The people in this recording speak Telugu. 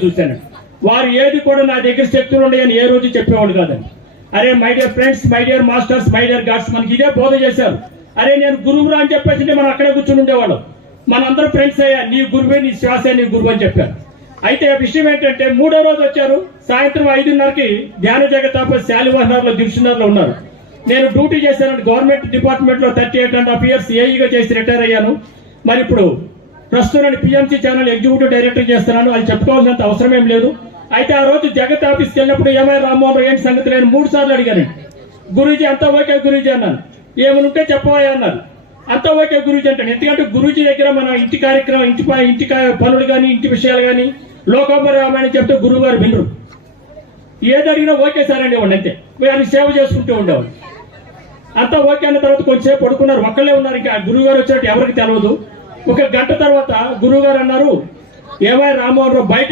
చూశాను. వారు ఏది కూడా నా దగ్గర శక్తులు ఉన్నాయని ఏ రోజు చెప్పేవాడు కాదండి. అరే my dear friends, my dear masters, my dear God's, మనకి ఇదే బోధ చేశారు. అరే నేను గురువురా అని చెప్పేసి మనం అక్కడే కూర్చుని ఉండేవాళ్ళం. మనందరూ ఫ్రెండ్స్ అయ్యా, నీ గురువే, నీ శ్వాసే నీ గురువు అని చెప్పారు. అయితే విషయం ఏంటంటే మూడో రోజు వచ్చారు. సాయంత్రం 5:30కి ధ్యాన జగతాప శాలివాహనార్లో డివిజనర్లో ఉన్నారు. నేను డ్యూటీ చేశాను గవర్నమెంట్ డిపార్ట్మెంట్ లో 38.5 years ఏఈగా చేసి రిటైర్ అయ్యాను. మరి ఇప్పుడు ప్రస్తుతం నేను పిఎంసి ఛానల్ ఎగ్జిక్యూటివ్ డైరెక్టర్ చేస్తున్నాను. అది చెప్పుకోవాల్సినంత అవసరం ఏం లేదు. అయితే ఆ రోజు జగత్ ఆఫీస్కి వెళ్ళినప్పుడు ఏమై రామ్మోహన్ రావు ఏంటి సంగతి నేను 3 సార్లు అడిగాను. గురూజీ అంతా ఓకే గురూజీ అన్నాను. ఏమనుంటే చెప్పవా అన్నారు. అంతా ఓకే గురూజీ అంటాను. ఎందుకంటే గురూజీ దగ్గర మన ఇంటి కార్యక్రమం, ఇంటి పనులు కానీ, ఇంటి విషయాలు కానీ లోకోపరామని చెప్తే గురువు గారు వినరు. ఏది అడిగినా ఓకే సార్ అనేవాడు. అంతే ఆయన సేవ చేసుకుంటూ ఉండేవాడు. అంతా ఓకే అన్న తర్వాత కొంచెంసేపు పడుకున్నారు. ఒక్కళ్ళే ఉన్నారు. ఇంకా గురువు గారు వచ్చినట్టు ఎవరికి తెలియదు. 1 గంట తర్వాత గురువు గారు అన్నారు, ఏమై రామ్మోహన్ రావు బయట